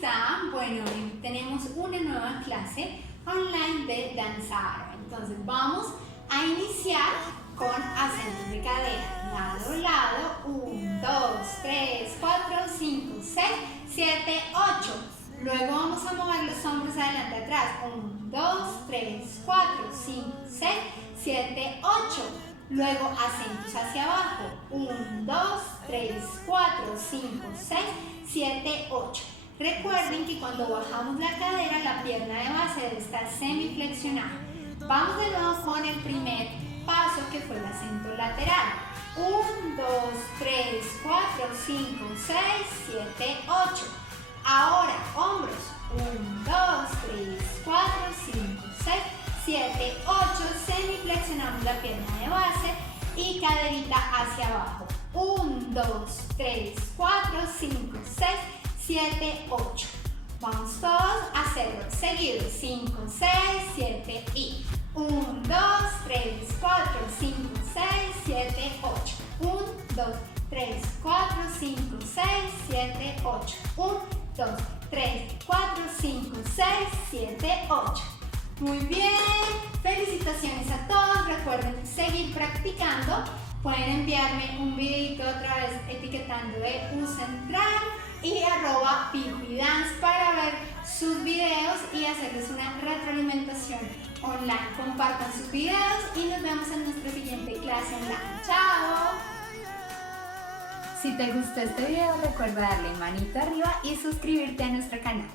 están? Bueno, hoy tenemos una nueva clase online de danzar. Entonces vamos a iniciar con acentos de cadera. Lado, lado. 1, 2, 3, 4, 5, 6, 7, 8. Luego vamos a mover los hombros adelante, atrás. 1, 2, 3, 4, 5, 6, 7, 8. Luego acentos hacia abajo. 1, 2, 3, 4, 5, 6, 7, 8. Recuerden que cuando bajamos la cadera, la pierna de base debe estar semiflexionada. Vamos de nuevo con el primer paso, que fue el acento lateral. 1, 2, 3, 4, 5, 6, 7, 8. Ahora, hombros. 1, 2, 3, 4, 5, 6, 7, 8. Semiflexionamos la pierna de base y caderita hacia abajo. 1, 2, 3, 4, 5, 6, 7, 8. Vamos todos a hacerlo seguido. 5, 6, 7 y 1, 2, 3, 4, 5, 6, 7, 8. 1, 2, 3, 4, 5, 6, 7, 8. 1, 2, 3, 4, 5, 6, 7, 8. Muy bien, felicitaciones a todos. Recuerden seguir practicando. Pueden enviarme un videito otra vez etiquetando de @ucentral y @pijidance para ver sus videos y hacerles una retroalimentación online. Compartan sus videos y nos vemos en nuestra siguiente clase online. ¡Chao! Si te gustó este video, recuerda darle manito arriba y suscribirte a nuestro canal.